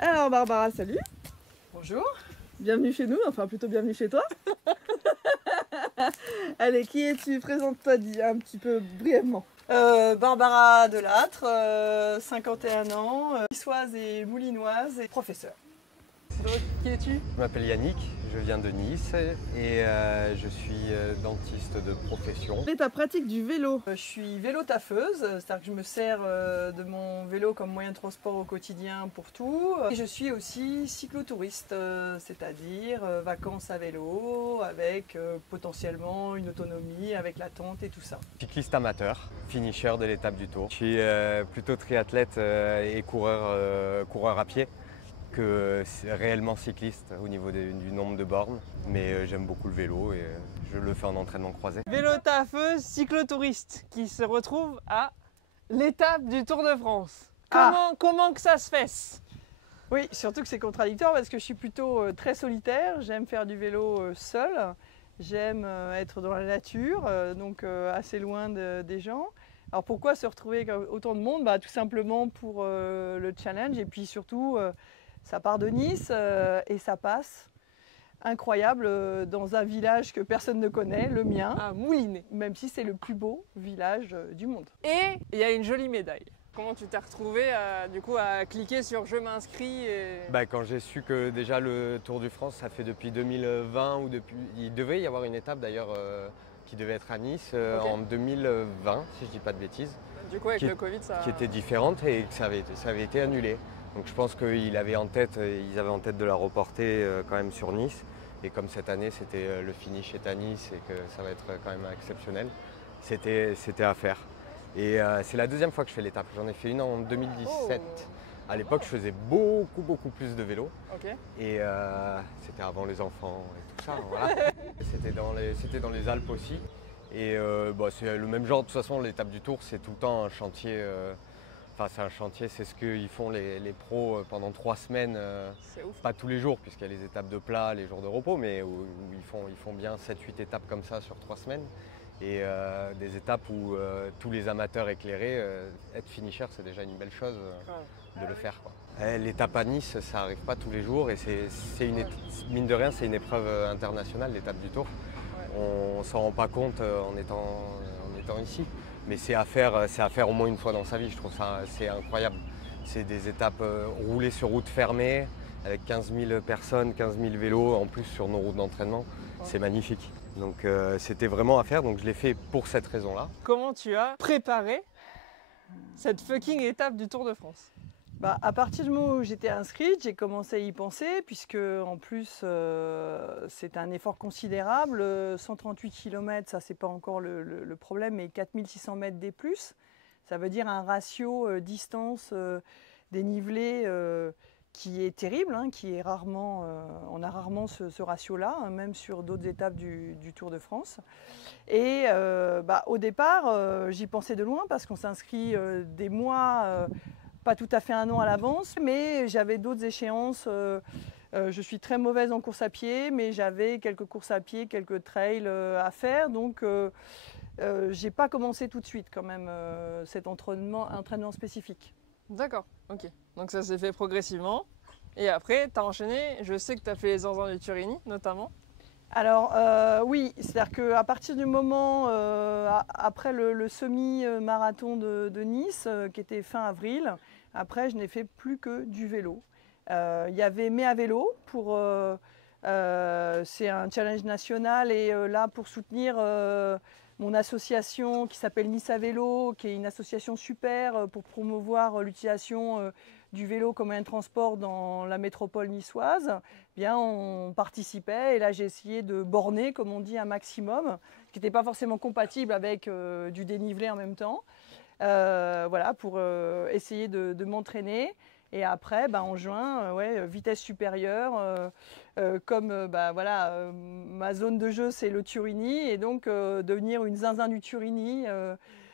Alors Barbara, salut, Bonjour. bienvenue chez nous, enfin plutôt bienvenue chez toi. Allez, qui es-tu? Présente-toi, dis un petit peu brièvement. Barbara Delattre, 51 ans, niçoise et moulinoise et professeure. Qui es-tu? Je m'appelle Yannick, je viens de Nice et je suis dentiste de profession. Quelle est ta pratique du vélo? Je suis vélo-taffeuse, c'est-à-dire que je me sers de mon vélo comme moyen de transport au quotidien pour tout. Et je suis aussi cyclotouriste, c'est-à-dire vacances à vélo, avec potentiellement une autonomie, avec la tente et tout ça. Cycliste amateur, finisher de l'étape du Tour. Je suis plutôt triathlète et coureur à pied que réellement cycliste au niveau du nombre de bornes. Mais j'aime beaucoup le vélo et je le fais en entraînement croisé. Vélo-taffeuse, cyclotouriste qui se retrouve à l'étape du Tour de France. Comment que ça se fait? Oui, surtout que c'est contradictoire parce que je suis plutôt très solitaire, j'aime faire du vélo seul, j'aime être dans la nature, donc assez loin des gens. Alors pourquoi se retrouver avec autant de monde? Tout simplement pour le challenge et puis surtout ça part de Nice et ça passe incroyable dans un village que personne ne connaît, le mien, À Moulinet. même si c'est le plus beau village du monde. Et il y a une jolie médaille. Comment tu t'es retrouvé à cliquer sur je m'inscris et... Quand j'ai su que déjà le Tour du France, ça fait depuis 2020 ou depuis... Il devait y avoir une étape d'ailleurs qui devait être à Nice en 2020, si je dis pas de bêtises. Du coup avec Qui- le Covid ça... qui était différente et que ça avait été annulé. Donc je pense qu'ils avaient en tête de la reporter quand même sur Nice. Et comme cette année c'était le finish est à Nice et que ça va être quand même exceptionnel, c'était à faire. Et c'est la deuxième fois que je fais l'étape. J'en ai fait une en 2017. À l'époque je faisais beaucoup plus de vélo. Ok. Et c'était avant les enfants et tout ça. Voilà. C'était dans les Alpes aussi. Et c'est le même genre, de toute façon l'étape du Tour c'est tout le temps un chantier. Enfin c'est un chantier, c'est ce qu'ils font les pros pendant 3 semaines. C'est ouf. Pas tous les jours puisqu'il y a les étapes de plat, les jours de repos, mais où ils font bien 7-8 étapes comme ça sur 3 semaines. Et des étapes où tous les amateurs éclairés, être finisher c'est déjà une belle chose de le faire, quoi. L'étape à Nice, ça n'arrive pas tous les jours et mine de rien, c'est une épreuve internationale, l'étape du Tour. On ne s'en rend pas compte en étant ici, mais c'est à faire au moins une fois dans sa vie, je trouve ça c'est incroyable. C'est des étapes roulées sur route fermée, avec 15 000 personnes, 15 000 vélos, en plus sur nos routes d'entraînement, c'est magnifique. Donc c'était vraiment à faire, donc je l'ai fait pour cette raison-là. Comment tu as préparé cette fucking étape du Tour de France? À partir du moment où j'étais inscrite, j'ai commencé à y penser, puisque en plus c'est un effort considérable. 138 km, ça c'est pas encore le problème, mais 4600 mètres des plus, ça veut dire un ratio distance dénivelé qui est terrible, hein, qui est rarement, on a rarement ce ratio-là, hein, même sur d'autres étapes du Tour de France. Et au départ, j'y pensais de loin parce qu'on s'inscrit des mois. Pas tout à fait un an à l'avance, mais j'avais d'autres échéances. Je suis très mauvaise en course à pied, mais j'avais quelques courses à pied, quelques trails à faire. Donc, j'ai pas commencé tout de suite quand même cet entraînement spécifique. D'accord, ok. Donc ça s'est fait progressivement. Et après, tu as enchaîné. Je sais que tu as fait les Zinzins du Turini, notamment. Alors oui, c'est-à-dire qu'à partir du moment, après le semi-marathon de Nice, qui était fin avril, après je n'ai fait plus que du vélo. Il y avait Mai à vélo, c'est un challenge national et là pour soutenir mon association qui s'appelle Nice à vélo, qui est une association super pour promouvoir l'utilisation du vélo comme moyen de transport dans la métropole niçoise, bien on participait et là j'ai essayé de borner, comme on dit, un maximum, qui n'était pas forcément compatible avec du dénivelé en même temps, voilà, pour essayer de m'entraîner. Et après, en juin, vitesse supérieure, comme voilà, ma zone de jeu c'est le Turini, et donc devenir une zinzin du Turini,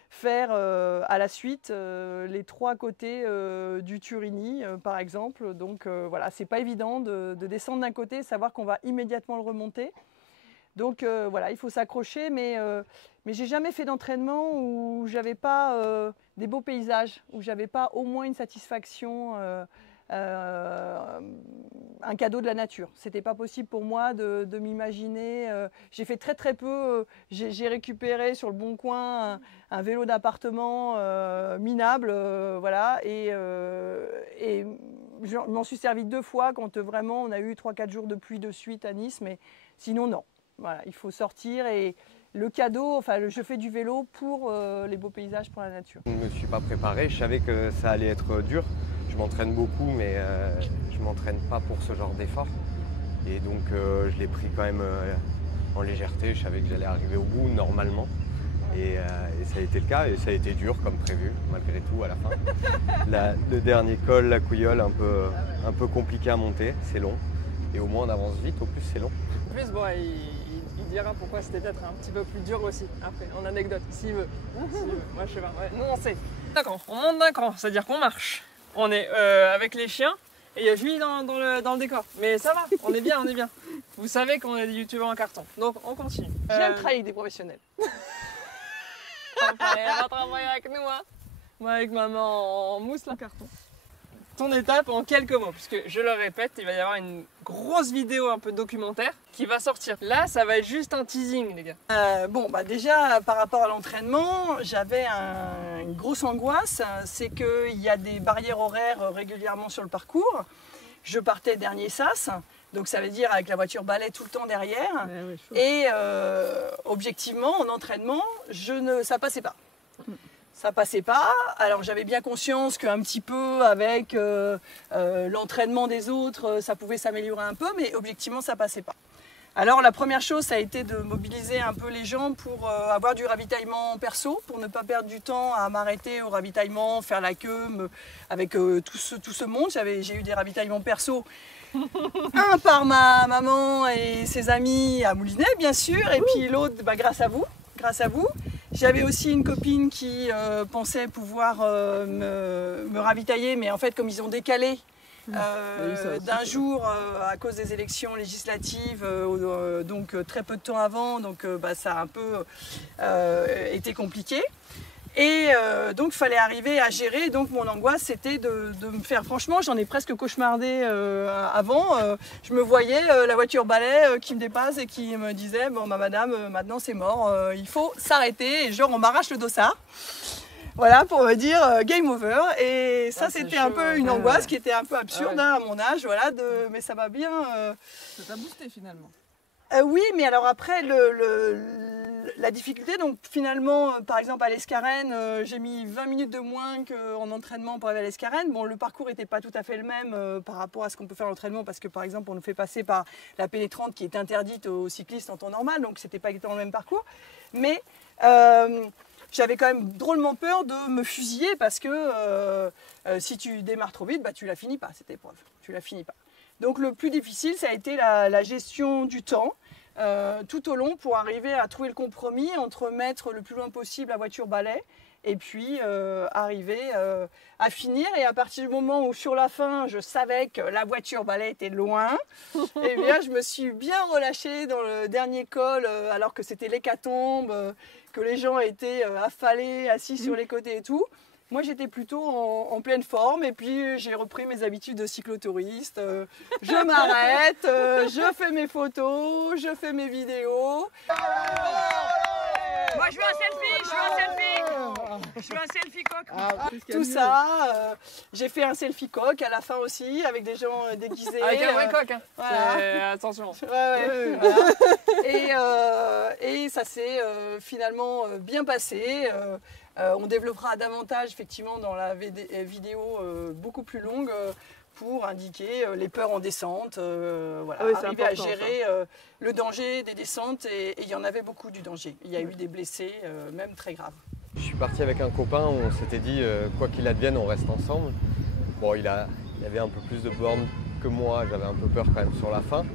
faire à la suite les 3 côtés du Turini, par exemple. Donc voilà, c'est pas évident de descendre d'un côté et savoir qu'on va immédiatement le remonter. Donc voilà, il faut s'accrocher, mais j'ai jamais fait d'entraînement où j'avais pas des beaux paysages, où j'avais pas au moins une satisfaction un cadeau de la nature. C'était pas possible pour moi de m'imaginer. J'ai fait très peu. J'ai récupéré sur le Bon Coin un vélo d'appartement minable, voilà, et je m'en suis servi 2 fois quand vraiment on a eu 3-4 jours de pluie de suite à Nice, mais sinon non. Voilà, il faut sortir et le cadeau, enfin je fais du vélo pour les beaux paysages, pour la nature. Je ne me suis pas préparé, je savais que ça allait être dur. Je m'entraîne beaucoup, mais je ne m'entraîne pas pour ce genre d'effort. Et donc je l'ai pris quand même en légèreté, je savais que j'allais arriver au bout normalement. Et ça a été le cas, et ça a été dur comme prévu, malgré tout à la fin. Le dernier col, la Couillole, un peu compliqué à monter, c'est long. Et au moins on avance vite, au plus c'est long. En plus, bon, il dira pourquoi c'était peut-être un petit peu plus dur aussi, après, en anecdote, s'il veut. Moi je sais pas, ouais. Nous on sait. D'accord, on monte d'un cran, c'est-à-dire qu'on marche. On est avec les chiens, et il y a Julie dans le décor. Mais ça va, on est bien, on est bien. Vous savez qu'on est des youtubeurs en carton, donc on continue. J'aime travailler avec des professionnels. Elle va travailler avec nous, hein. Moi avec maman en mousse, là. Carton. Ton étape en quelques mots, puisque je le répète, il va y avoir une grosse vidéo un peu documentaire qui va sortir. Là, ça va être juste un teasing, les gars. Bon, bah déjà, par rapport à l'entraînement, j'avais une grosse angoisse, c'est qu'il y a des barrières horaires régulièrement sur le parcours. Je partais dernier sas, donc ça veut dire avec la voiture balai tout le temps derrière. Et objectivement, en entraînement, ça passait pas. Ça passait pas. Alors j'avais bien conscience qu'un petit peu avec l'entraînement des autres, ça pouvait s'améliorer un peu, mais objectivement, ça passait pas. Alors la première chose, ça a été de mobiliser un peu les gens pour avoir du ravitaillement perso, pour ne pas perdre du temps à m'arrêter au ravitaillement, faire la queue avec tout ce monde. J'ai eu des ravitaillements perso. Un par ma maman et ses amis à Moulinet, bien sûr, et puis l'autre, bah, grâce à vous. J'avais aussi une copine qui pensait pouvoir me ravitailler, mais en fait, comme ils ont décalé d'un jour à cause des élections législatives, donc très peu de temps avant, donc bah, ça a un peu été compliqué. Et donc il fallait arriver à gérer, donc mon angoisse c'était de me faire, franchement j'en ai presque cauchemardé avant, je me voyais la voiture balai qui me dépasse et qui me disait bon bah madame maintenant c'est mort, il faut s'arrêter, et genre on m'arrache le dossard. Voilà, pour me dire game over, et ça c'était un peu une angoisse qui était un peu absurde hein, à mon âge, voilà, mais ça va bien. Ça t'a boosté finalement. Oui, mais alors après, la difficulté, donc finalement, par exemple à l'Escarène, j'ai mis 20 minutes de moins qu'en entraînement pour arriver à l'Escarène. Bon, le parcours n'était pas tout à fait le même par rapport à ce qu'on peut faire en entraînement, parce que par exemple, on nous fait passer par la pénétrante qui est interdite aux cyclistes en temps normal, donc c'était pas exactement le même parcours. Mais j'avais quand même drôlement peur de me fusiller, parce que si tu démarres trop vite, bah, tu la finis pas cette épreuve, tu la finis pas. Donc le plus difficile, ça a été la gestion du temps tout au long pour arriver à trouver le compromis entre mettre le plus loin possible la voiture balai et puis arriver à finir. Et à partir du moment où sur la fin, je savais que la voiture balai était loin, et bien je me suis bien relâchée dans le dernier col alors que c'était l'hécatombe, que les gens étaient affalés, assis sur les côtés et tout. Moi, j'étais plutôt en pleine forme, et puis j'ai repris mes habitudes de cyclotouriste. Je m'arrête, je fais mes photos, je fais mes vidéos. Moi, je veux un selfie, je veux un selfie coq. Tout ça, j'ai fait un selfie coq à la fin aussi, avec des gens déguisés. Avec un vrai coq, hein. Voilà. Attention. Ouais, voilà. Et ça s'est finalement bien passé. On développera davantage effectivement dans la vidéo beaucoup plus longue pour indiquer les peurs en descente, voilà, arriver à gérer le danger des descentes, et il y en avait beaucoup du danger. Il y a eu des blessés, même très graves. Je suis parti avec un copain, on s'était dit quoi qu'il advienne on reste ensemble. Bon, il avait un peu plus de bornes que moi, j'avais un peu peur quand même sur la fin.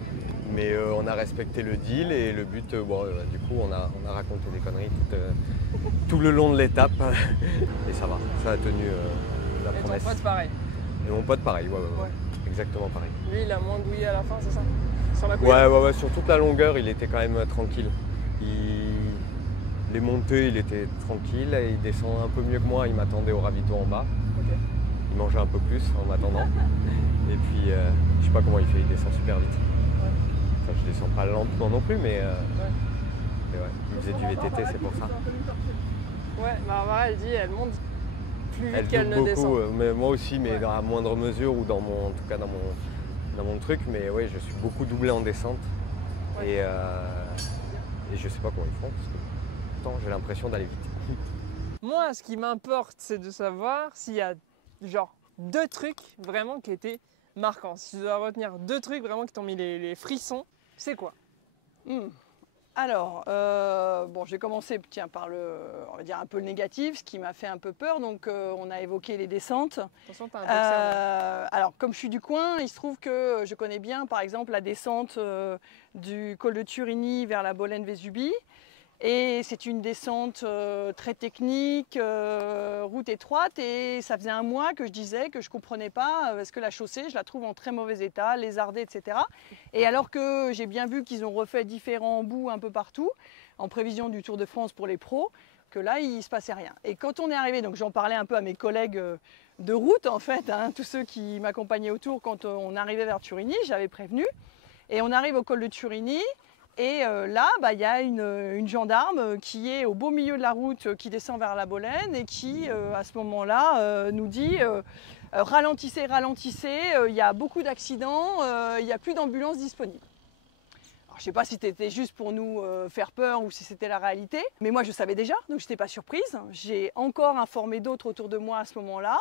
Mais on a respecté le deal, et le but, du coup on a raconté des conneries tout le long de l'étape, et ça va, ça a tenu la promesse. Et ton pote pareil? Et mon pote pareil, ouais. Exactement pareil. Lui il a moins douillé à la fin, c'est ça? Sur la couille? Ouais, sur toute la longueur il était quand même tranquille. Les montées il était tranquille, et il descend un peu mieux que moi, il m'attendait au ravito en bas. Okay. Il mangeait un peu plus en m'attendant. Et puis je sais pas comment il fait, il descend super vite. Enfin, je descends pas lentement non plus, mais ouais, il faisait du VTT, c'est pour ça. Ouais, Barbara, elle dit, elle monte plus vite Elle qu'elle ne double descend. beaucoup, mais moi aussi, mais Ouais. à moindre mesure ou en tout cas dans mon truc. Mais oui, je suis beaucoup doublé en descente. Ouais. Et je sais pas comment ils font, parce que pourtant j'ai l'impression d'aller vite. Moi, ce qui m'importe, c'est de savoir s'il y a genre 2 trucs vraiment qui étaient marquants. Si tu dois retenir 2 trucs vraiment qui t'ont mis les frissons, c'est quoi? Alors, bon, j'ai commencé par on va dire un peu le négatif, ce qui m'a fait un peu peur. Donc, on a évoqué les descentes. Attention, t'as un boxeur. Alors, comme je suis du coin, il se trouve que je connais bien, par exemple, la descente du col de Turini vers la Bolène-Vésubie. Et c'est une descente très technique, route étroite, et ça faisait un mois que je disais que je ne comprenais pas parce que la chaussée, je la trouve en très mauvais état, lézardée, etc. Et alors que j'ai bien vu qu'ils ont refait différents bouts un peu partout, en prévision du Tour de France pour les pros, que là, il ne se passait rien. Et quand on est arrivé, donc j'en parlais un peu à mes collègues de route, en fait, hein, tous ceux qui m'accompagnaient autour quand on arrivait vers Turini, j'avais prévenu. Et on arrive au col de Turini. Et là, il y a une gendarme qui est au beau milieu de la route, qui descend vers la Bolène et qui, à ce moment-là, nous dit ralentissez, ralentissez, il y a beaucoup d'accidents, il n'y a plus d'ambulance disponible. Alors, je ne sais pas si c'était juste pour nous faire peur ou si c'était la réalité, mais moi je savais déjà, donc je n'étais pas surprise. J'ai encore informé d'autres autour de moi à ce moment-là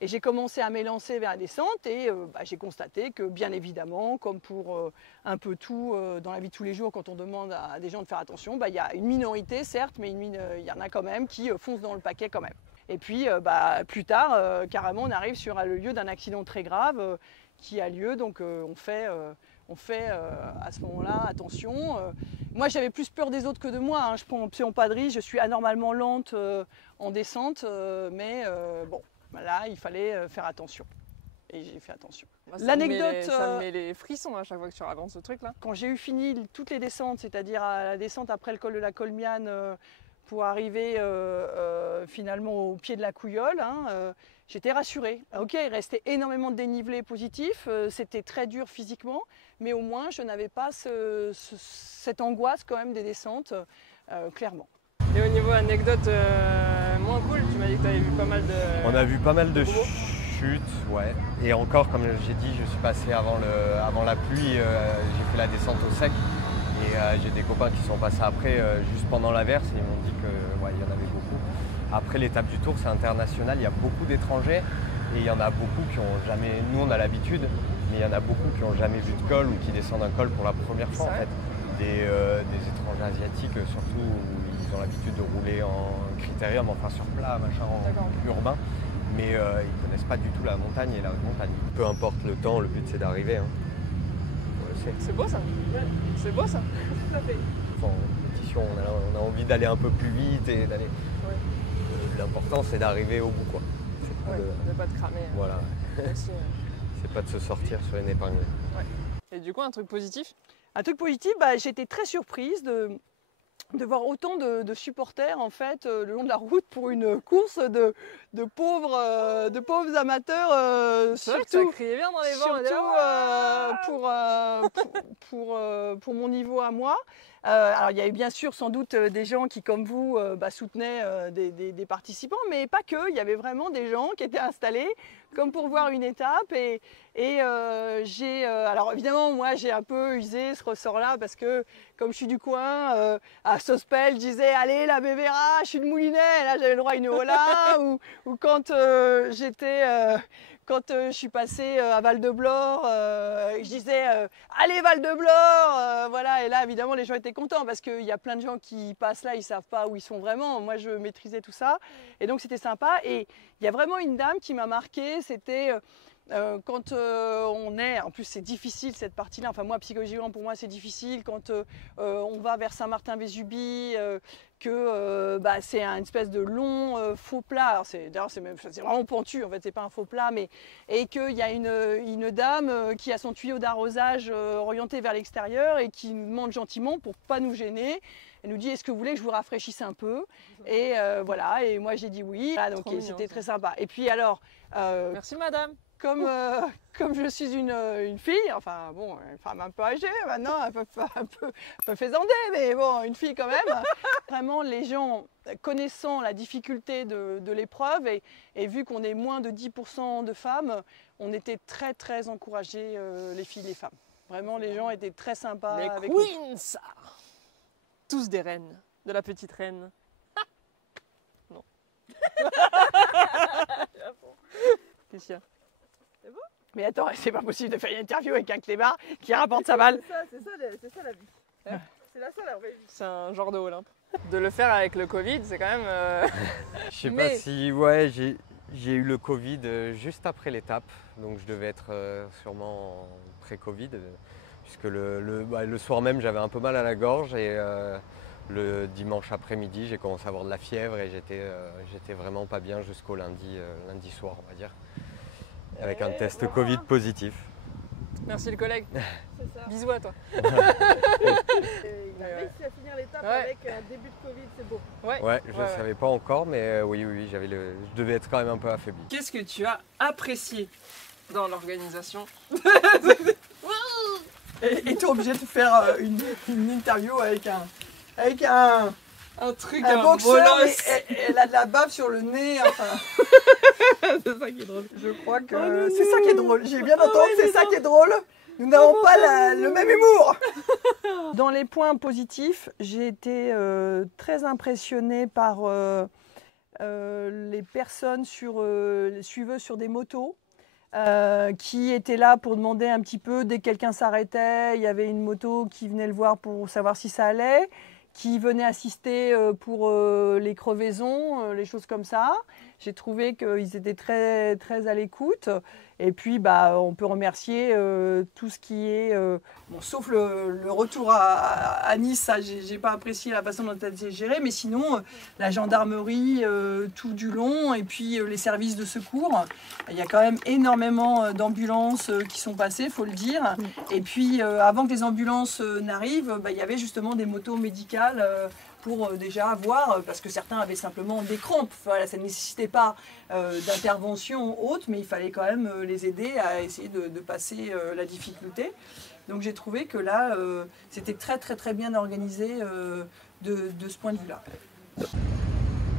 et j'ai commencé à m'élancer vers la descente et j'ai constaté que bien évidemment, comme pour un peu tout dans la vie de tous les jours quand on demande à des gens de faire attention, il y a une minorité certes, mais il y en a quand même qui foncent dans le paquet quand même. Et puis plus tard, carrément on arrive sur le lieu d'un accident très grave qui a lieu, donc on fait à ce moment-là attention. Moi j'avais plus peur des autres que de moi, hein. Je prends option padrie, je suis anormalement lente en descente, mais bon, là il fallait faire attention. Et j'ai fait attention. Moi, L'anecdote, ça me met les frissons à chaque fois que tu racontes ce truc-là. quand j'ai eu fini toutes les descentes, c'est-à-dire à la descente après le col de la Colmiane pour arriver finalement au pied de la Couillole, hein, j'étais rassurée. Ok, il restait énormément de dénivelé positif, c'était très dur physiquement, mais au moins je n'avais pas cette angoisse quand même des descentes, clairement. Et au niveau anecdote moins cool, tu m'as dit que tu avais vu pas mal de... On a vu pas mal de boulot. chutes, ouais. Et encore, comme j'ai dit, je suis passé avant la pluie, j'ai fait la descente au sec. Et j'ai des copains qui sont passés après, juste pendant l'averse, et ils m'ont dit qu'il y en avait beaucoup. Après, l'étape du Tour, c'est international, il y a beaucoup d'étrangers. Et il y en a beaucoup qui ont jamais... Nous, on a l'habitude, mais il y en a beaucoup qui n'ont jamais vu de col ou qui descendent un col pour la première fois, en fait. Des étrangers asiatiques, surtout, où ils ont l'habitude de rouler en critérium, enfin sur plat, machin, en urbain. Mais ils ne connaissent pas du tout la montagne et la haute montagne. Peu importe le temps, le but c'est d'arriver. Hein. C'est beau ça. C'est beau ça. Enfin, en compétition, on a envie d'aller un peu plus vite et d'aller. Ouais. L'important c'est d'arriver au bout, quoi. C'est pas De pas te cramer. Voilà. Aussi, C'est pas de se sortir sur une épingle. Et du coup, un truc positif? Un truc positif, j'ai été très surprise de voir autant de supporters en fait le long de la route pour une course de pauvres amateurs, C'est vrai que surtout ça criait bien dans les vents. pour mon niveau à moi. Alors il y avait bien sûr sans doute des gens qui comme vous soutenaient des participants, mais pas que, il y avait vraiment des gens qui étaient installés comme pour voir une étape et alors évidemment moi j'ai un peu usé ce ressort-là parce que comme je suis du coin, à Sospel je disais allez la Bévéra, je suis de Moulinet, et là j'avais le droit à une hola ou quand quand je suis passée à Val-de-Blore, je disais allez Val-de-Blore, voilà, et là évidemment les gens étaient contents parce qu'il y a plein de gens qui passent là, ils ne savent pas où ils sont vraiment. Moi je maîtrisais tout ça et donc c'était sympa. Et il y a vraiment une dame qui m'a marquée, c'était quand on est, en plus c'est difficile cette partie-là, enfin moi psychologiquement pour moi c'est difficile quand on va vers Saint-Martin-Vésubie, que c'est une espèce de long faux plat, d'ailleurs c'est vraiment pentu en fait, c'est pas un faux plat, mais et qu'il y a une dame qui a son tuyau d'arrosage orienté vers l'extérieur et qui nous demande gentiment pour pas nous gêner. Elle nous dit est-ce que vous voulez que je vous rafraîchisse un peu, et voilà, et moi j'ai dit oui, voilà, donc c'était très sympa. Et puis alors merci madame. comme je suis une fille, enfin bon, une femme un peu âgée maintenant, un peu faisandée, mais bon, une fille quand même. Vraiment, les gens connaissant la difficulté de l'épreuve et vu qu'on est moins de 10% de femmes, on était très très encouragés, les filles, les femmes. Vraiment, les gens étaient très sympas Les avec queens, tous des reines, de la petite reine. Non. Qu'est-ce qu'il y a? Mais attends, c'est pas possible de faire une interview avec un clébard qui rapporte sa balle. C'est ça la vie. C'est la seule, vraie vie. C'est un genre de Olympe. De le faire avec le Covid, c'est quand même... Je sais Mais- pas si, ouais, j'ai eu le Covid juste après l'étape, donc je devais être sûrement en pré-Covid, puisque le soir même j'avais un peu mal à la gorge et le dimanche après-midi j'ai commencé à avoir de la fièvre et j'étais vraiment pas bien jusqu'au lundi soir, on va dire, avec un test Covid positif. Merci le collègue. C'est ça. Bisous à toi. Et il a Ouais. réussi à finir l'étape Ouais. avec un début de Covid, c'est beau. Ouais, je ne savais pas encore, mais oui, je devais être quand même un peu affaibli. Qu'est-ce que tu as apprécié dans l'organisation? Et t'es obligé de faire une interview avec un truc, boxeur, bolos. et elle a de la bave sur le nez, enfin. C'est ça qui est drôle. Je crois que c'est ça qui est drôle. J'ai bien entendu, c'est ça qui est drôle. Nous n'avons pas le même humour. Dans les points positifs, j'ai été très impressionnée par les personnes suiveuses sur des motos qui étaient là pour demander un petit peu, dès que quelqu'un s'arrêtait, il y avait une moto qui venait le voir pour savoir si ça allait, qui venait assister pour les crevaisons, les choses comme ça. J'ai trouvé qu'ils étaient très, très à l'écoute. Et puis, on peut remercier tout ce qui est... bon, sauf le retour à Nice, ça, j'ai pas apprécié la façon dont ça a été géré, mais sinon, la gendarmerie tout du long, et puis les services de secours. Il y a quand même énormément d'ambulances qui sont passées, il faut le dire. Et puis, avant que les ambulances n'arrivent, il y avait justement des motos médicales pour déjà voir, parce que certains avaient simplement des crampes. Voilà, ça ne nécessitait pas d'intervention haute, mais il fallait quand même les aider à essayer de passer la difficulté. Donc j'ai trouvé que là, c'était très très très bien organisé de ce point de vue-là.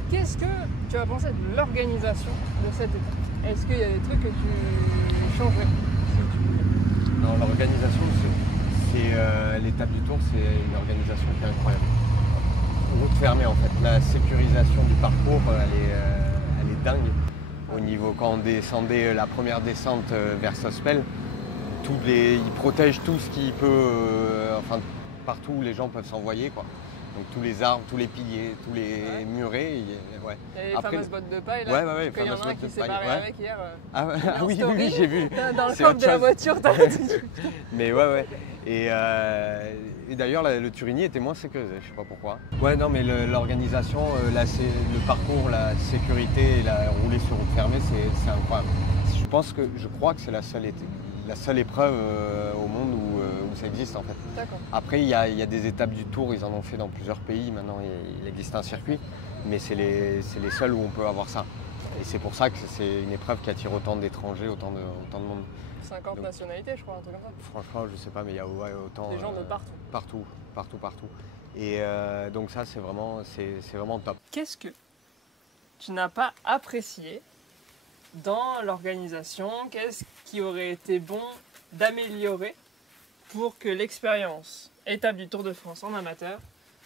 Qu'est-ce que tu as pensé de l'organisation de cette étape? Est-ce qu'il y a des trucs que tu changerais? Non, l'organisation, c'est l'étape du Tour, c'est une organisation qui est incroyable. Route fermée en fait, la sécurisation du parcours, elle est dingue. Au niveau, quand on descendait la première descente vers Sospel, ils protègent tout ce qui peut, enfin partout où les gens peuvent s'envoyer quoi. Donc tous les arbres, tous les piliers, tous les murets. Ouais. Il y a les Après, fameuses bottes de paille là. Ouais, qu'il y en a fameuses un bottes qui de s'est paille, barré ouais. avec hier. Ah, en oui, story. j'ai vu. Dans le C'est coffre autre de la chose. voiture, t'as dit. Mais ouais. Et d'ailleurs, le Turigny était moins sécurisé, je sais pas pourquoi. Ouais, non, mais l'organisation, le parcours, la sécurité, rouler sur route fermée, c'est incroyable. Je crois que c'est la seule épreuve au monde où ça existe en fait. D'accord. Après, il y a des étapes du Tour, ils en ont fait dans plusieurs pays. Maintenant, il existe un circuit, mais c'est les seuls où on peut avoir ça. Et c'est pour ça que c'est une épreuve qui attire autant d'étrangers, autant de monde. 50 Donc- nationalités, je crois, un truc comme ça. Franchement, je sais pas, mais il y a autant. Des gens de partout. Partout. Et donc ça, c'est vraiment top. Qu'est-ce que tu n'as pas apprécié dans l'organisation? Qu'est-ce qui aurait été bon d'améliorer pour que l'expérience étape du Tour de France en amateur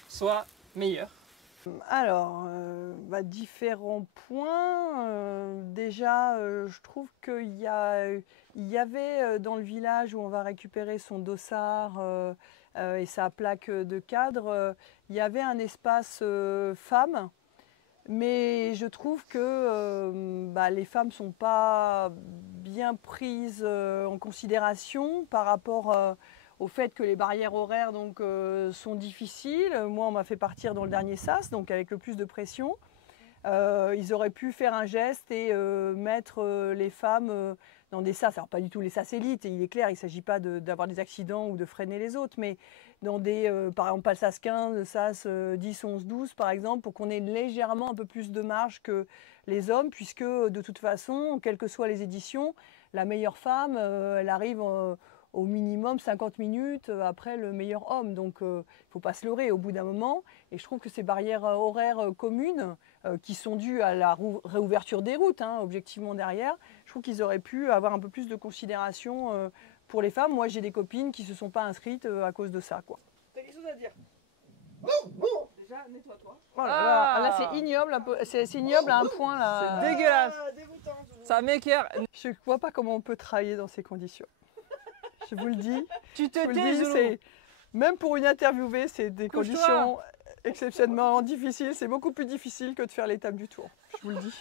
soit meilleure? Alors, différents points. Déjà, je trouve qu'il y avait dans le village où on va récupérer son dossard et sa plaque de cadre, il y avait un espace femmes. Mais je trouve que les femmes ne sont pas bien prises en considération par rapport au fait que les barrières horaires sont difficiles. Moi, on m'a fait partir dans le dernier sas, donc avec le plus de pression. Ils auraient pu faire un geste et mettre les femmes dans des sas. Alors, pas du tout les sas élites, il est clair, il ne s'agit pas d'avoir des accidents ou de freiner les autres, mais dans des, par exemple, pas le sas 15, le sas 10, 11, 12, par exemple, pour qu'on ait légèrement un peu plus de marge que les hommes, puisque de toute façon, quelles que soient les éditions, la meilleure femme, elle arrive au minimum 50 minutes après le meilleur homme. Donc il ne faut pas se leurrer au bout d'un moment. Et je trouve que ces barrières horaires communes, qui sont dues à la réouverture des routes, hein, objectivement derrière, je trouve qu'ils auraient pu avoir un peu plus de considération pour les femmes. Moi, j'ai des copines qui ne se sont pas inscrites à cause de ça, quoi. T'as quelque chose à dire? Déjà, nettoie-toi. Oh là, c'est ignoble, c'est ignoble à un point là. C'est dégueulasse. Dégoûtant. Ça m'écœure. Je ne vois pas comment on peut travailler dans ces conditions. Je vous le dis. Tu te Je vous le tais, dis, Zoulou. même pour une interviewée, c'est des Couche-toi. conditions exceptionnellement difficiles. C'est beaucoup plus difficile que de faire l'étape du tour. Je vous le dis.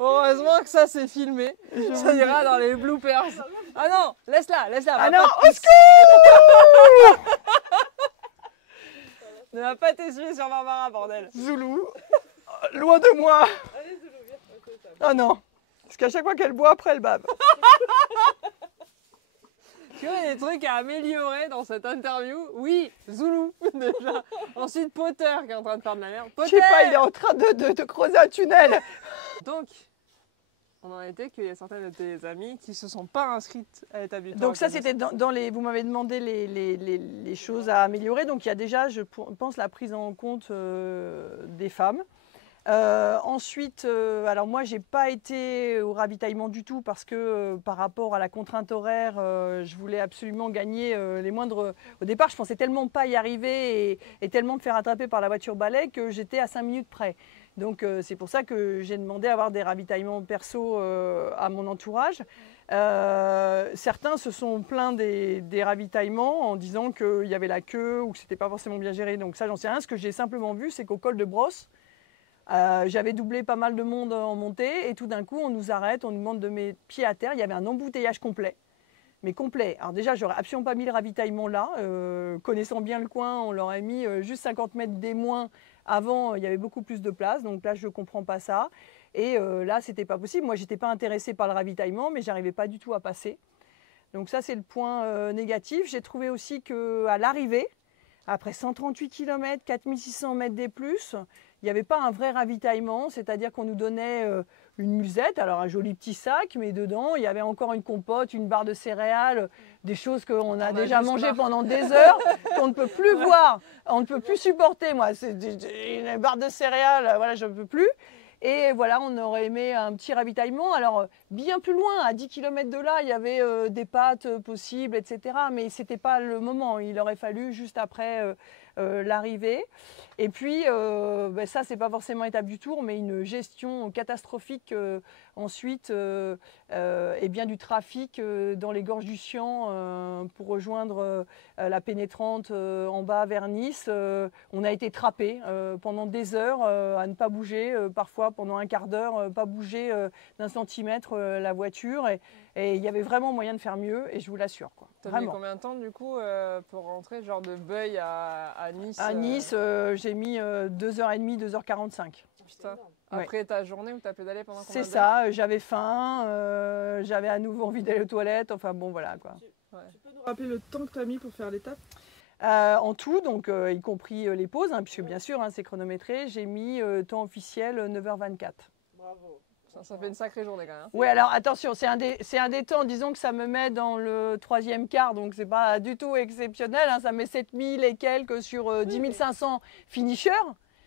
Heureusement que ça c'est filmé. Je Ça vous le ira dans les bloopers. Ah non, laisse-la, laisse-la. Ah va non, pas au secours! Ne va pas t'essuyer sur Barbara, bordel. Zoulou, loin de moi. Allez, Zoulou, viens. Ok, ça va. Ah non, parce qu'à chaque fois qu'elle boit, après elle bave. Tu vois, il y a des trucs à améliorer dans cette interview. Oui, Zoulou, déjà. Ensuite, Potter qui est en train de faire de la merde. Je Potter. sais pas, il est en train de creuser un tunnel. Donc, on en était qu'il y a certaines de tes amies qui se sont pas inscrites à l'étape du tour. Donc ça, c'était dans les... Vous m'avez demandé les choses à améliorer. Donc il y a déjà, je pense, la prise en compte des femmes. Ensuite, alors moi, j'ai pas été au ravitaillement du tout parce que par rapport à la contrainte horaire, je voulais absolument gagner les moindres... Au départ, je pensais tellement pas y arriver et tellement me faire attraper par la voiture balai que j'étais à 5 minutes près. Donc c'est pour ça que j'ai demandé à avoir des ravitaillements perso à mon entourage. Certains se sont plaints des ravitaillements en disant qu'il y avait la queue ou que c'était pas forcément bien géré. Donc ça, j'en sais rien. Ce que j'ai simplement vu, c'est qu'au col de Brosse, j'avais doublé pas mal de monde en montée et tout d'un coup, on nous arrête, on nous demande de mettre pied à terre. Il y avait un embouteillage complet. Mais complet. Alors déjà, j'aurais absolument pas mis le ravitaillement là. Connaissant bien le coin, on l'aurait mis juste 50 mètres des moins. Avant, il y avait beaucoup plus de place, donc là, je ne comprends pas ça. Et là, ce n'était pas possible. Moi, je n'étais pas intéressée par le ravitaillement, mais je n'arrivais pas du tout à passer. Donc ça, c'est le point négatif. J'ai trouvé aussi qu'à l'arrivée, après 138 km, 4600 mètres des plus, il n'y avait pas un vrai ravitaillement, c'est-à-dire qu'on nous donnait une musette, alors un joli petit sac, mais dedans, il y avait encore une compote, une barre de céréales, des choses qu'on a déjà mangées pendant des heures, qu'on ne peut plus voir, on ne peut plus supporter. Moi, c'est une barre de céréales, voilà, je ne peux plus. Et voilà, on aurait aimé un petit ravitaillement. Alors, bien plus loin, à 10 km de là, il y avait des pâtes possibles, etc. Mais ce n'était pas le moment. Il aurait fallu juste après l'arrivée. Et puis, ça, ce n'est pas forcément étape du tour, mais une gestion catastrophique ensuite et bien du trafic dans les gorges du Chian pour rejoindre la pénétrante en bas vers Nice. On a été trappés pendant des heures à ne pas bouger, parfois pendant un quart d'heure, pas bouger d'un centimètre la voiture. Et il y avait vraiment moyen de faire mieux, et je vous l'assure. T'as mis combien de temps du coup pour rentrer genre de Bueil à Nice? À Nice, j'ai mis 2h30, 2h45. Putain. Après ta journée où t'as pédalé pendant combien C'est d'heures? ça, j'avais faim, j'avais à nouveau envie d'aller aux toilettes, enfin bon voilà quoi. Tu peux nous rappeler le temps que tu as mis pour faire l'étape? En tout, donc y compris les pauses, hein, puisque bien sûr c'est chronométré, j'ai mis temps officiel 9h24. Bravo. Ça fait une sacrée journée quand même. Oui, alors attention, c'est un des temps, disons que ça me met dans le 3e quart, donc c'est pas du tout exceptionnel, hein, ça met 7000 et quelques sur 10 500 finishers,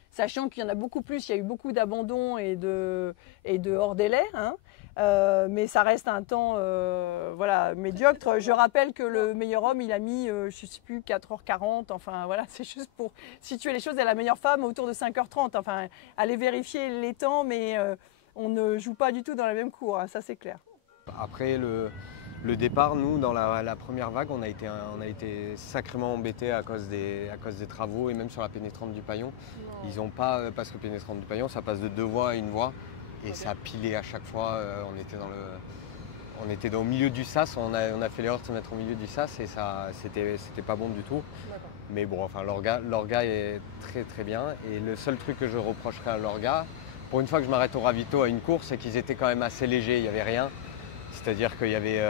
sachant qu'il y en a beaucoup plus, il y a eu beaucoup d'abandons et de hors délai, hein, mais ça reste un temps voilà, médiocre. Je rappelle que le meilleur homme, il a mis, je ne sais plus, 4h40, enfin voilà, c'est juste pour situer les choses, et la meilleure femme autour de 5h30, enfin allez vérifier les temps, mais on ne joue pas du tout dans la même cour, hein, ça c'est clair. Après le départ, nous, dans la première vague, on a été sacrément embêtés à cause des travaux, et même sur la pénétrante du Paillon. Ils n'ont pas, parce que pénétrante du Paillon, ça passe de 2 voies à 1 voie, et ça a pilé à chaque fois. On était au milieu du sas, on a fait l'erreur de se mettre au milieu du sas, et ça, c'était pas bon du tout. Mais bon, enfin, l'orga est très très bien, et le seul truc que je reprocherais à l'orga, pour une fois que je m'arrête au ravito à une course, c'est qu'ils étaient quand même assez légers, il n'y avait rien. C'est-à-dire qu'il y avait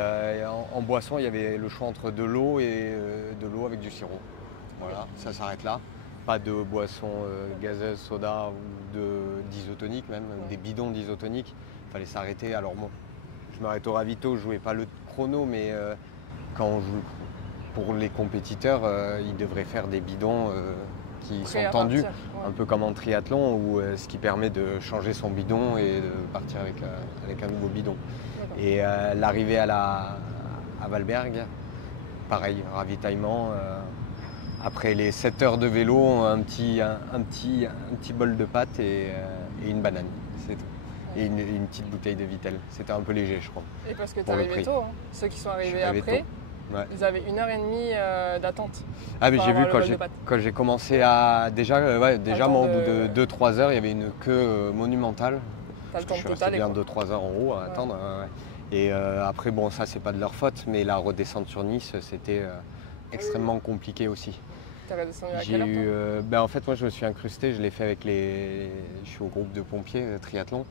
en boisson, il y avait le choix entre de l'eau et de l'eau avec du sirop. Voilà, ça s'arrête là. Pas de boisson gazeuse, soda ou d'isotonique même, des bidons d'isotonique. Il fallait s'arrêter. Alors bon, je m'arrête au ravito, je jouais pas le chrono, mais quand on joue pour les compétiteurs, ils devraient faire des bidons qui sont tendus, un peu comme en triathlon, où, ce qui permet de changer son bidon et de partir avec un nouveau bidon. Et l'arrivée à Valberg, pareil, ravitaillement. Après les 7 heures de vélo, un petit bol de pâtes et une banane, c'est tout. Et une petite bouteille de Vittel. C'était un peu léger, je crois. Et parce que tu es arrivé tôt, hein. Ceux qui sont arrivés après, ouais. Ils avaient 1h30 d'attente. Ah, mais j'ai vu quand j'ai commencé à. Déjà, moi, au bout de 2-3 heures, il y avait une queue monumentale. T'as le temps je suis total. resté bien 2-3 heures en haut à attendre. Et après, bon, ça, c'est pas de leur faute, mais la redescente sur Nice, c'était extrêmement compliqué aussi. T'es redescendu à quelle heure, toi? En fait, moi, je me suis incrusté, je l'ai fait avec les. Je suis au groupe de pompiers triathlon.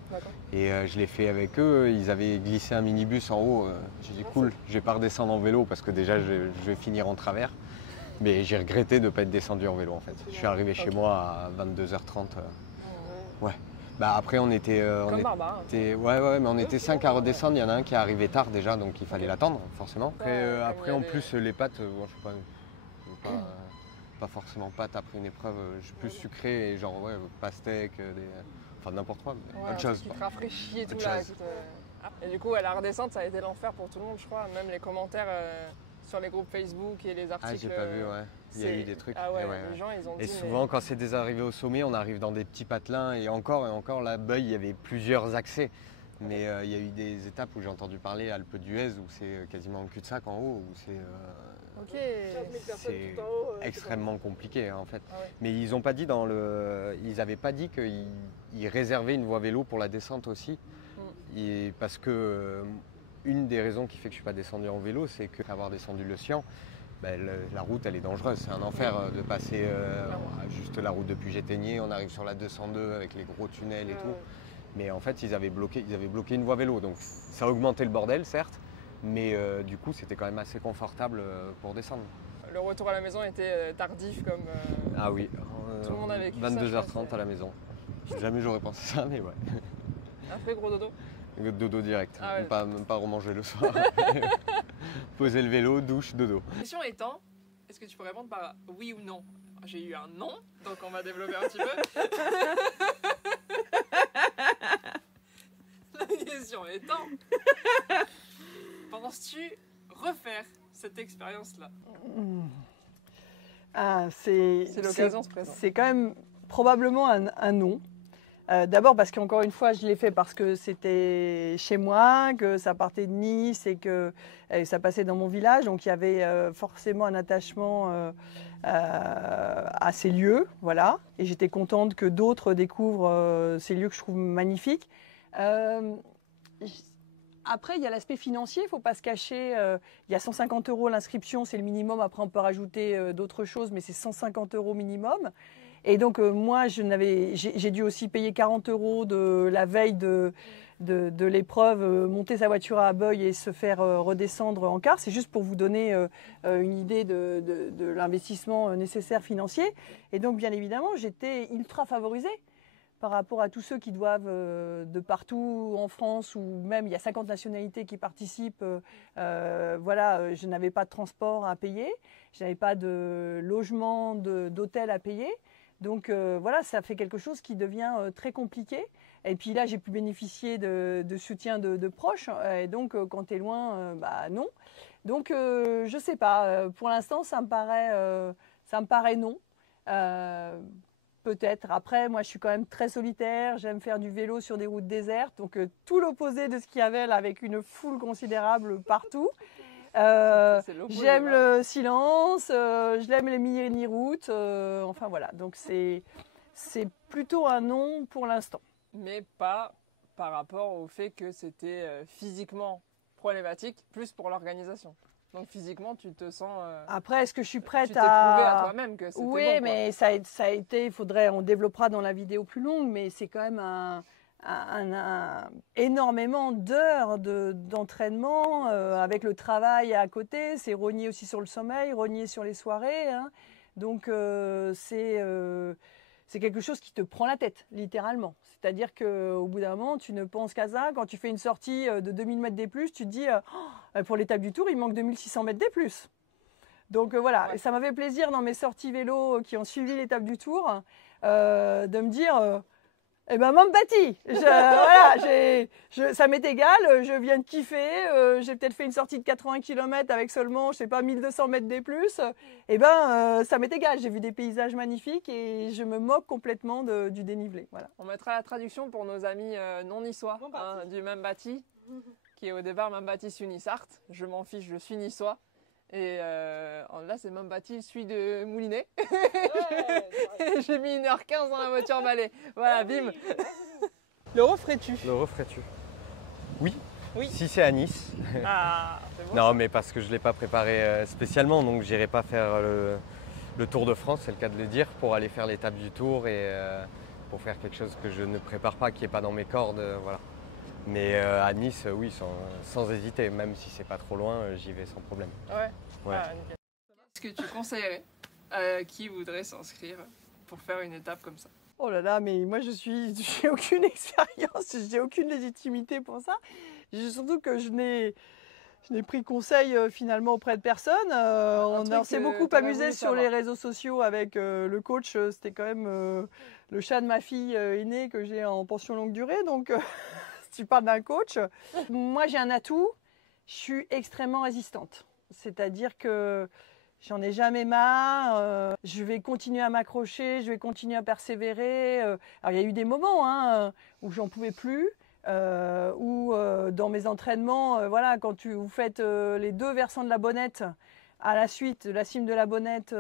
Et je l'ai fait avec eux. Ils avaient glissé un minibus en haut. J'ai dit, cool, je vais pas redescendre en vélo parce que déjà, je vais finir en travers. Mais j'ai regretté de ne pas être descendu en vélo, en fait. Je suis arrivé chez moi à 22h30. Ouais. Bah, après, on était. Comme Barbara. Mais on était 5 à redescendre. Il y en a un qui est arrivé tard déjà, donc il fallait l'attendre, forcément. Après en plus, les pâtes, je sais pas forcément pâtes après une épreuve, je suis plus sucré et genre pastèque, enfin n'importe quoi, autre chose. Qui te rafraîchit et tout là. Et du coup, à la redescente, ça a été l'enfer pour tout le monde, je crois. Même les commentaires sur les groupes Facebook et les articles. Ah, j'ai pas vu, ouais. Il y a eu des trucs. Ah ouais, les gens, ils ont dit. Et souvent, quand c'est des arrivées au sommet, on arrive dans des petits patelins et encore, là, Beuil, il y avait plusieurs accès. Mais il y a eu des étapes où j'ai entendu parler, Alpe d'Huez, où c'est quasiment un cul-de-sac en haut, où c'est extrêmement compliqué en fait. Mais ils ont pas dit ils n'avaient pas dit qu'ils réservaient une voie vélo pour la descente aussi. Parce que une des raisons qui fait que je suis pas descendu en vélo, c'est qu'avoir descendu le Sian, la route elle est dangereuse, c'est un enfer de passer juste la route depuis Géthénier, on arrive sur la 202 avec les gros tunnels et tout. Mais en fait ils avaient bloqué une voie vélo, donc ça a augmenté le bordel certes, mais du coup c'était quand même assez confortable pour descendre. Le retour à la maison était tardif comme ah oui, tout le monde a vécu 22h30 à la maison. Jamais j'aurais pensé ça, mais ouais. Après gros dodo? Dodo direct, même pas remanger le soir. Poser le vélo, douche, dodo. La question étant, est-ce que tu peux répondre par oui ou non? J'ai eu un non, donc on va développer un petit peu. La question étant, penses-tu refaire cette expérience-là? C'est l'occasion se présente. C'est quand même probablement un non. D'abord parce qu'encore une fois, je l'ai fait parce que c'était chez moi, que ça partait de Nice et que ça passait dans mon village. Donc il y avait forcément un attachement à ces lieux. Voilà. Et j'étais contente que d'autres découvrent ces lieux que je trouve magnifiques. Après, il y a l'aspect financier, il ne faut pas se cacher. Il y a 150 € l'inscription, c'est le minimum. Après, on peut rajouter d'autres choses, mais c'est 150 € minimum. Et donc, moi, j'ai dû aussi payer 40 € de la veille de l'épreuve, monter sa voiture à Beuil et se faire redescendre en car. C'est juste pour vous donner une idée de l'investissement nécessaire financier. Et donc, bien évidemment, j'étais ultra favorisée par rapport à tous ceux qui doivent de partout en France, ou même il y a 50 nationalités qui participent. Je n'avais pas de transport à payer, je n'avais pas de logement, d'hôtel à payer. Donc ça fait quelque chose qui devient très compliqué. Et puis là, j'ai pu bénéficier de soutien de proches. Et donc, quand tu es loin, non. Donc, je ne sais pas. Pour l'instant, ça me paraît non. Peut-être. Après, moi, je suis quand même très solitaire. J'aime faire du vélo sur des routes désertes. Donc, tout l'opposé de ce qu'il y avait là, avec une foule considérable partout. J'aime le silence, j'aime les mini-routes. Enfin, voilà. Donc, c'est plutôt un non pour l'instant. Mais pas par rapport au fait que c'était physiquement problématique, plus pour l'organisation. Donc physiquement, tu te sens... Après, est-ce que je suis prête tu t'es prouvé à toi-même que c'était oui, bon, mais ça a été, on développera dans la vidéo plus longue, mais c'est quand même énormément d'heures d'entraînement avec le travail à côté. C'est rogner aussi sur le sommeil, rogner sur les soirées. Hein. Donc c'est quelque chose qui te prend la tête, littéralement. C'est-à-dire qu'au bout d'un moment, tu ne penses qu'à ça. Quand tu fais une sortie de 2000 mètres des plus, tu te dis, pour l'étape du Tour, il manque 2600 mètres des plus. Donc voilà, Ouais. et ça m'a fait plaisir dans mes sorties vélo qui ont suivi l'étape du Tour, de me dire, eh ben Mambati, voilà, ça m'est égal, je viens de kiffer, j'ai peut-être fait une sortie de 80 km avec seulement, je sais pas, 1200 mètres des plus, eh ben ça m'est égal, j'ai vu des paysages magnifiques et je me moque complètement du dénivelé. Voilà. On mettra la traduction pour nos amis non niçois du Mambati, qui est au départ Mambati Sunissart. Je m'en fiche, je suis niçois. Et là, c'est Mambati, celui de Moulinet. Ouais, J'ai mis 1h15 dans la voiture balai. Voilà, bim. Le referais-tu? Le referais-tu? Oui. Oui. Si c'est à Nice. Ah, c'est bon. Non, mais parce que je ne l'ai pas préparé spécialement, donc j'irai pas faire le Tour de France, c'est le cas de le dire, pour aller faire l'étape du Tour et pour faire quelque chose que je ne prépare pas, qui n'est pas dans mes cordes. Voilà. Mais à Nice, oui, sans hésiter, même si c'est pas trop loin, j'y vais sans problème. Ouais. Ouais. Ah, nickel. Qu'est-ce que tu conseillerais à qui voudrait s'inscrire pour faire une étape comme ça? Oh là là, mais moi j'ai aucune expérience, j'ai aucune légitimité pour ça. Surtout que je n'ai pris conseil finalement auprès de personne. On truc s'est que beaucoup t'aurais amusé voulu sur les savoir. réseaux sociaux avec le coach. C'était quand même le chat de ma fille aînée que j'ai en pension longue durée. Donc si tu parles d'un coach, moi j'ai un atout, je suis extrêmement résistante. C'est-à-dire que j'en ai jamais marre, je vais continuer à m'accrocher, je vais continuer à persévérer. Alors il y a eu des moments où j'en pouvais plus, où dans mes entraînements, voilà, quand vous faites les 2 versants de la Bonnette à la suite de la cime de la Bonnette,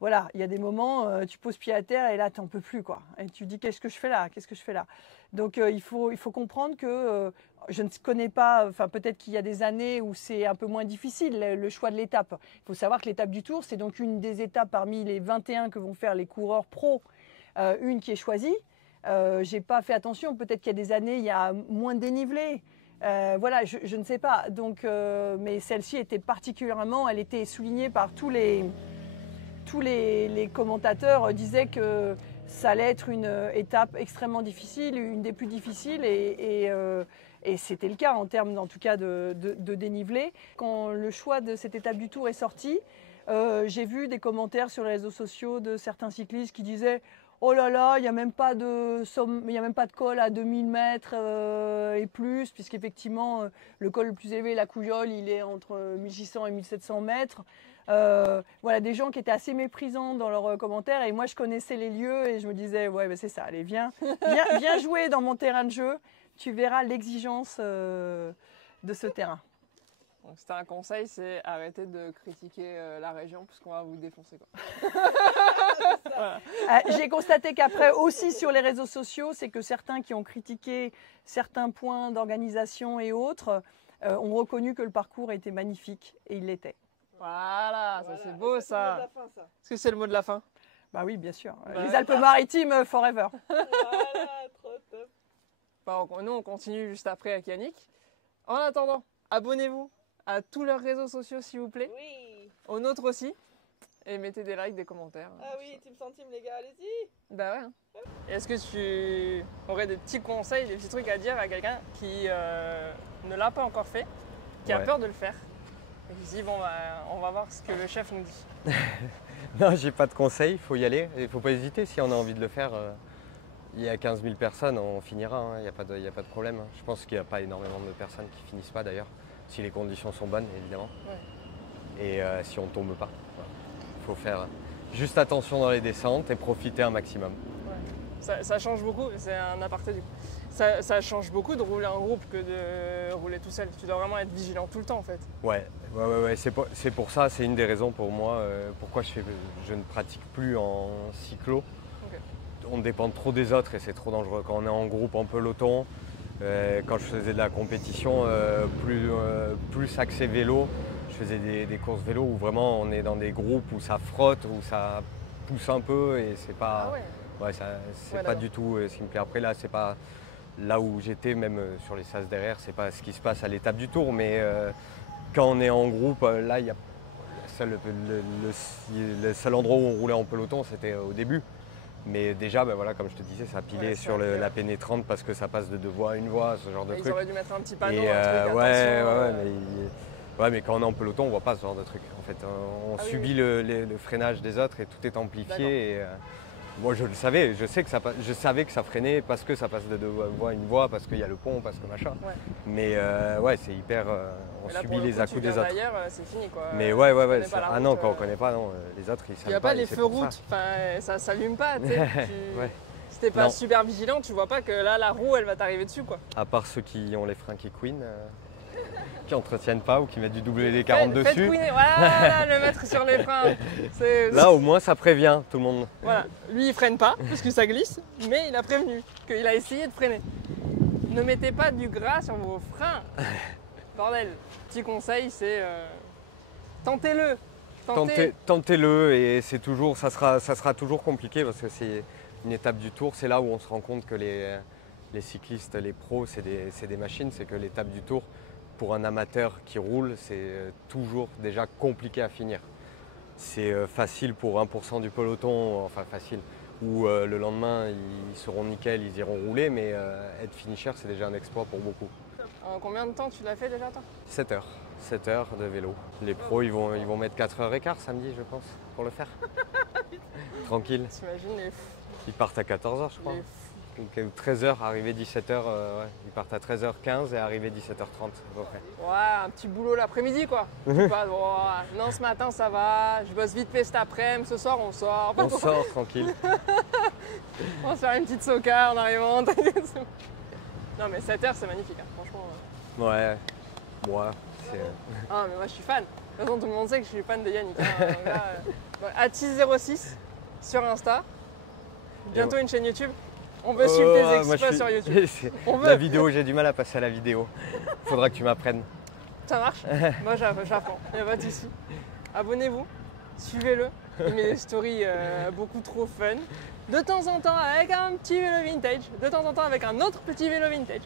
voilà, il y a des moments, tu poses pied à terre et là tu n'en peux plus, quoi. Et tu te dis qu'est-ce que je fais là, qu'est-ce que je fais là. Donc il faut comprendre que je ne connais pas, enfin peut-être qu'il y a des années où c'est un peu moins difficile le choix de l'étape. Il faut savoir que l'étape du Tour, c'est donc une des étapes parmi les 21 que vont faire les coureurs pros, une qui est choisie. J'ai pas fait attention, peut-être qu'il y a des années, il y a moins de dénivelé. Voilà, je ne sais pas. Donc, mais celle-ci était particulièrement, elle était soulignée par tous les commentateurs disaient que ça allait être une étape extrêmement difficile, une des plus difficiles, et c'était le cas en termes, en tout cas, de dénivelé. Quand le choix de cette étape du Tour est sorti, j'ai vu des commentaires sur les réseaux sociaux de certains cyclistes qui disaient « Oh là là, il n'y a même pas de col à 2000 mètres et plus, puisqu'effectivement, le col le plus élevé, la Couillole, il est entre 1600 et 1700 mètres. » Voilà, des gens qui étaient assez méprisants dans leurs commentaires, et moi je connaissais les lieux et je me disais ouais, ben c'est ça, allez viens jouer dans mon terrain de jeu, tu verras l'exigence de ce terrain. Donc c'était un conseil, c'est arrêter de critiquer la région parce qu'on va vous défoncer, quoi. Voilà. J'ai constaté qu'après aussi sur les réseaux sociaux, c'est que certains qui ont critiqué certains points d'organisation et autres ont reconnu que le parcours était magnifique, et il l'était. Voilà, ça c'est beau, c'est le mot de ça. la fin, ça. Est-ce que c'est le mot de la fin? Bah oui, bien sûr. Bah Les ouais. Alpes-Maritimes forever. Voilà, trop top. Bon, nous on continue juste après avec Yannick. En attendant, abonnez-vous à tous leurs réseaux sociaux s'il vous plaît, Oui. aux nôtres aussi, et mettez des likes, des commentaires. Ah oui, Team Centime, les gars, allez-y. Bah ouais. Et est-ce que tu aurais des petits conseils, des petits trucs à dire à quelqu'un qui ne l'a pas encore fait, qui a Ouais. peur de le faire, et qui se dit bon bah, on va voir ce que le chef nous dit. Non, j'ai pas de conseils, il faut y aller. Il ne faut pas hésiter si on a envie de le faire. Il y a 15 000 personnes, on finira, il n'y a pas de problème. Je pense qu'il n'y a pas énormément de personnes qui finissent pas d'ailleurs, si les conditions sont bonnes évidemment. Ouais. Et si on ne tombe pas. Il faut faire juste attention dans les descentes et profiter un maximum. Ça change beaucoup, c'est un aparté du coup. Ça change beaucoup de rouler en groupe que de rouler tout seul. Tu dois vraiment être vigilant tout le temps en fait. Ouais. C'est pour ça, c'est une des raisons pour moi pourquoi je ne pratique plus en cyclo. Ok. On dépend trop des autres et c'est trop dangereux. Quand on est en groupe, en peloton, quand je faisais de la compétition plus axé vélo, je faisais des courses vélo où vraiment on est dans des groupes où ça frotte, où ça pousse un peu et c'est pas, Ah ouais. ouais, c'est Ouais, pas d'accord. du tout ce qui me plaît. Après là, c'est pas là où j'étais, même sur les sas derrière, c'est pas ce qui se passe à l'étape du Tour, mais quand on est en groupe, là, il y a le seul endroit où on roulait en peloton, c'était au début. Mais déjà, ben voilà, comme je te disais, ça a pilé Ouais, sur c'est la pénétrante parce que ça passe de 2 voies à 1 voie, ce genre de Ils truc. auraient dû mettre un petit panneau, Et, un truc, ouais, attention, ouais, mais quand on est en peloton, on voit pas ce genre de truc. En fait, on Ah oui, subit le freinage des autres et tout est D'accord. amplifié. Et, moi, je le savais, je savais que ça freinait parce que ça passe de 2 voies à 1 voie, parce qu'il y a le pont, parce que machin. Ouais. Mais ouais, c'est hyper. On Mais là, subit pour le les coup, à-coups tu des viens autres. d'ailleurs, c'est fini quoi. Mais Tu ouais, connais pas c'est- la ah non, route, quand on connaît pas, non, les autres ils savent Il n'y a pas les c'est feux pour ça. routes, enfin, ça s'allume pas. Tu sais, Ouais. Si t'es pas Non. super vigilant, tu vois pas que là la roue elle va t'arriver dessus quoi. À part ceux qui ont les freins qui couinent, qui entretiennent pas ou qui mettent du WD-40 Faites dessus. couiner, voilà, le mettre sur les freins. Là au moins ça prévient tout le monde. Voilà, lui il freine pas parce que ça glisse, mais il a prévenu qu'il a essayé de freiner. Ne mettez pas du gras sur vos freins. Bordel, petit conseil c'est tentez-le. Tentez-le et c'est toujours, ça sera toujours compliqué parce que c'est une étape du Tour, c'est là où on se rend compte que les cyclistes, les pros, c'est des machines, c'est que l'étape du Tour, pour un amateur qui roule, c'est toujours déjà compliqué à finir. C'est facile pour 1% du peloton, enfin facile, où le lendemain ils seront nickel, ils iront rouler, mais être finisher c'est déjà un exploit pour beaucoup. En combien de temps tu l'as fait déjà toi? 7 heures de vélo. Les pros ils vont mettre 4h15 samedi je pense pour le faire. Tranquille. T'imagines les Ils partent à 14h je crois. Les Donc, 13h, arrivé 17h, ouais. Ils partent à 13h15 et arrivé 17h30 à peu près. Ouais, un petit boulot l'après-midi quoi. Tu pas, non, ce matin ça va, je bosse vite fait cet après-midi, ce soir on sort. On sort tranquille. On va se faire une petite soca en arrivant. Non mais 7 heures c'est magnifique, hein, franchement. Ouais, moi, c'est... Ah mais moi je suis fan. De toute façon tout le monde sait que je suis fan de Yannick. Hein. Là, Atis06 sur Insta. Bientôt une chaîne YouTube. On veut suivre tes moi, exploits je sur suis- YouTube. On veut. La vidéo, j'ai du mal à passer à la vidéo. Faudra que tu m'apprennes. Ça marche. Moi j'apprends, il n'y a pas de souci. Abonnez-vous, suivez-le. Il met des stories beaucoup trop fun. De temps en temps avec un petit vélo vintage, de temps en temps avec un autre petit vélo vintage.